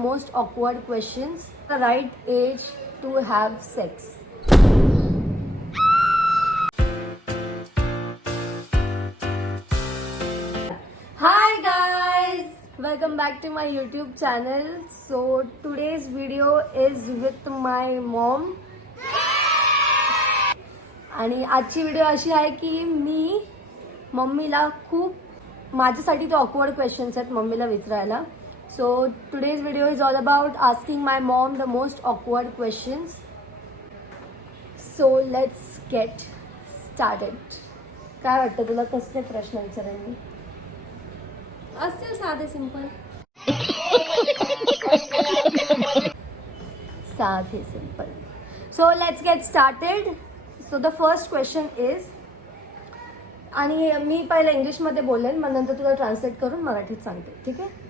Most awkward questions. The right age to have sex. Hi guys, welcome back to my YouTube channel. So today's video is with my mom. आणि आजची video अशी आहे की मी मम्मीला खूप माझ्यासाठी ते ऑकवर्ड क्वेश्चन्स आहेत मम्मीला विचारायला. So today's video is all about asking my mom the most awkward questions. So let's get started. काय वाटतं तुला कसले प्रश्न विचारेल मी? असतील साधे सिंपल. साधे simple. So let's get started. So the first question is, आणि मी पहिले इंग्लिशमध्ये बोलेन मग नंतर तुला ट्रान्सलेट करून मराठीत सांगते, ठीक आहे?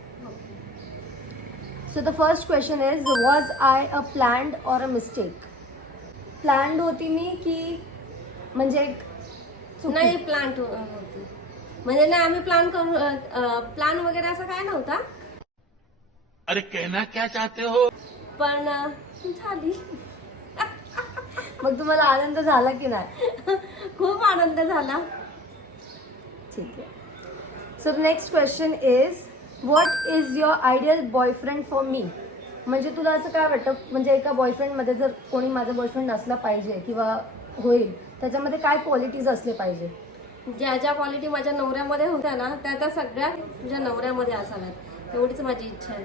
So the first question is, was I a planned or a mistake? Planned होती मी की म्हणजे एक चुकी? नाही प्लान होती. म्हणजे नाही आम्ही प्लॅन वगैरे असं काय नव्हता. अरे कहना क्या चाहते हो? पण झाली. मग तुम्हाला आनंद झाला की नाही? खूप आनंद झाला. ठीक आहे. So next question is, what is your ideal boyfriend for me? म्हणजे तुला असं काय वाटतं, म्हणजे एका बॉयफ्रेंडमध्ये जर कोणी माझा बॉयफ्रेंड असला पाहिजे किंवा होईल, त्याच्यामध्ये काय क्वालिटीज असले पाहिजे? ज्या ज्या क्वालिटी माझ्या नवऱ्यामध्ये होत्या ना त्या सगळ्या तुझ्या नवऱ्यामध्ये असाव्यात, एवढीच माझी इच्छा आहे.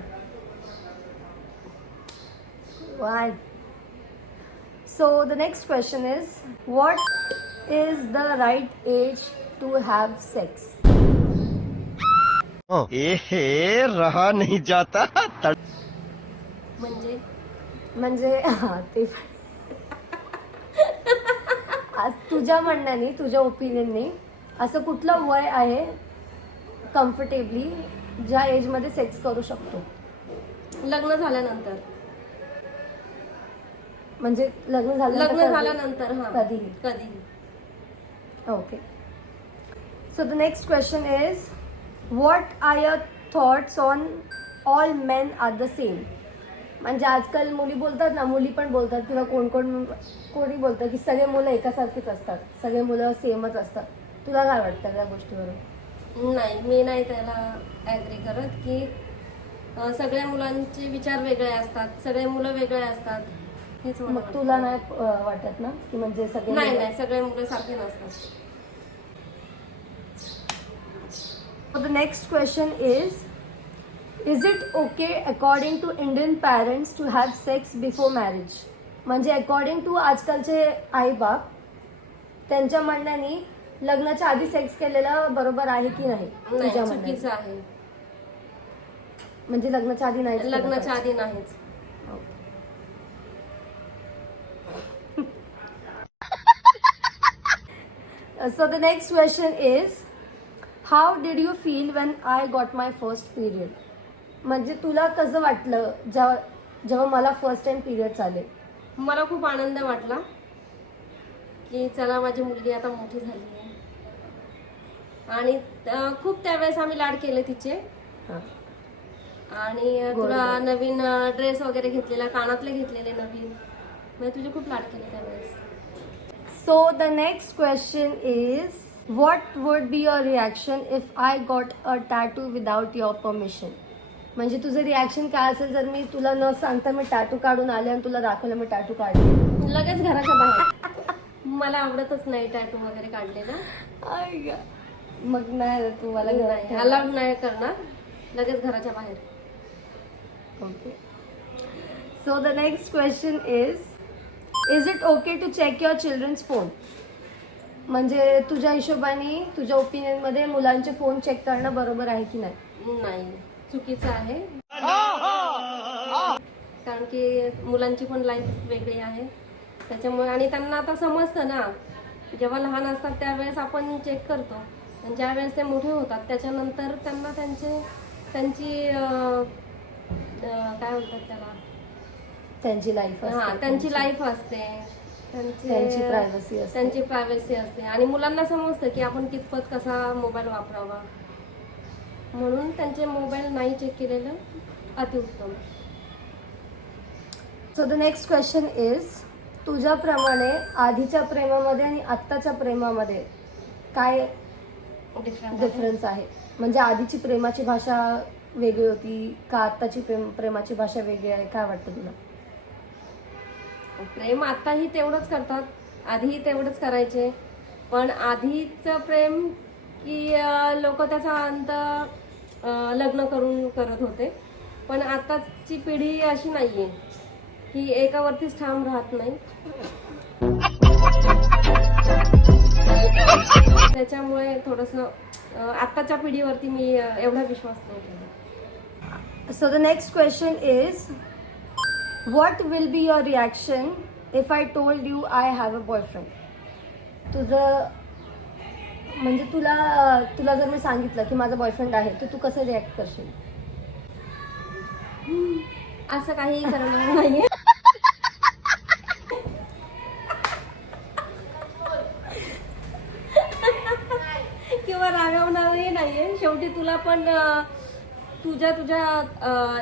Why? So the next question is, what is the right age to have sex? रहा नहीं जाता. म्हणजे हा ते आज तुझ्या म्हणण्याने, तुझ्या ओपिनियनने असं कुठलं वय आहे कम्फर्टेबली ज्या एजमध्ये सेक्स करू शकतो? लग्न झाल्यानंतर. म्हणजे लग्न झाल्यानंतर हा कधीही. Okay. So the next question is, what are your thoughts on all men are the same? म्हणजे आजकाल मुली बोलतात ना, मुली पण बोलतात किंवा कोणी बोलतं की सगळे मुलं एकासारखीच असतात, सगळे मुलं सेमच असतात. तुला काय वाटतं त्या गोष्टीवर? नाही, मी नाही त्याला ॲग्री करत की सगळ्या मुलांचे विचार वेगळे असतात, सगळे मुलं वेगळे असतात. हेच मला मग वाटतं. तुला नाही वाटत ना की म्हणजे सगळे? नाही, सगळे मुलं सारखे नसतात. The next question is it okay according to Indian parents to have sex before marriage? म्हणजे अकॉर्डिंग टू आजकालचे आई बाप, त्यांच्या म्हणण्याने लग्नाच्या आधी सेक्स केलेलं बरोबर आहे की नाही? तुझ्या म्हणण्याने चुकीचं आहे. म्हणजे लग्नाच्या आधी नाही? लग्नाच्या आधी नाहीच. So the next question is, how did you feel when I got my first period? म्हणजे तुला कसं वाटलं जेव्हा मला फर्स्ट टाइम पिरियड आले? मला खूप आनंद वाटला की चला माझी मुलगी आता मोठी झाली आहे. आणि खूप त्यावेळेस आम्ही लाड केले तिचे. आणि तुला नवीन ड्रेस वगैरे घेतलेला, कानातले घेतलेले नवीन, म्हणजे तुझे खूप लाड केले त्यावेळेस. So the next question is, what would be your reaction if I got a tattoo without your permission? म्हणजे तुझं रिॲक्शन काय असेल जर मी तुला न सांगता मी टॅटू काढून आले आणि तुला दाखवलं मी टॅटू काढले? लगेच घराच्या बाहेर. मला आवडतच नाही टॅटू वगैरे काढलेला. मग नाही तुम्हाला अलाउड नाही करणार, लगेच घराच्या बाहेर. Okay. So the next question is it okay to check your children's phone? म्हणजे तुझ्या हिशोबाने, तुझ्या ओपिनियन मध्ये मुलांचे फोन चेक करणं बरोबर आहे की नाही? नाही, चुकीचं आहे. कारण की मुलांची पण लाईफ वेगळी आहे त्याच्यामुळे. आणि त्यांना आता समजतं ना, जेव्हा लहान असतात त्यावेळेस आपण चेक करतो, आणि ज्या वेळेस ते मोठे होतात त्याच्यानंतर त्यांना त्यांची काय म्हणतात त्याला, त्यांची लाईफ त्यांची लाईफ असते, त्यांची प्रायव्हसी असते. आणि मुलांना समजतं की आपण कितपत कसा मोबाईल वापरावा, म्हणून त्यांचे मोबाईल नाही चेक केलेलं अतिउत्तम. So the next question is, तुझ्याप्रमाणे आधीच्या प्रेमामध्ये आणि आत्ताच्या प्रेमामध्ये काय डिफरन्स आहे? म्हणजे आधीची प्रेमाची भाषा वेगळी होती का आत्ताची प्रेमाची भाषा वेगळी आहे? काय वाटतं तुला? प्रेम आताही तेवढंच करतात, आधीही तेवढंच करायचे. पण आधीचं प्रेम की लोक त्याचा अंत लग्न करून करत होते. पण आताची पिढी अशी नाहीये की एकावरतीच ठाम राहत नाही. त्याच्यामुळे थोडंसं आताच्या पिढीवरती मी एवढा विश्वास नाही ठेवत. So the next question is, what will be your reaction if I told you I have a boyfriend? तुझं म्हणजे तुला जर मी सांगितलं की माझा बॉयफ्रेंड आहे तर तू कसं रिॲक्ट करशील? असं काही करणार नाहीये. किंवा रागवणारही नाहीये. शेवटी तुला पण तुझ्या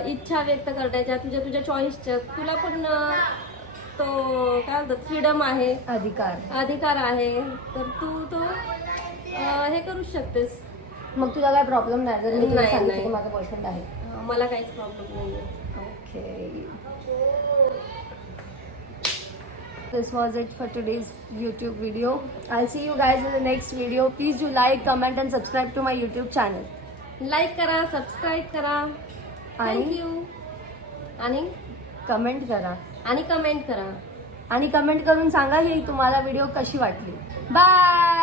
इच्छा व्यक्त करण्याच्या, तुझ्या चॉईसच्या तुला पण तो काय म्हणतात फ्रीडम आहे, अधिकार आहे. तर तू तो हे करू शकतेस. मग तुला काय प्रॉब्लेम नाही जर मी तुला नाही, सांगितलं नाही. की माझा बॉयफ्रेंड आहे? मला काहीच प्रॉब्लेम नाहीये. Okay. This was it for today's YouTube video. I'll see you guys in the next video. Please do like, comment and subscribe to my YouTube channel. Like करा, सबस्क्राईब करा. आणि थँक्यू. आणि comment करा. Comment करा. आणि comment करून सांगा ही तुम्हाला व्हिडिओ कशी वाटली. बाय.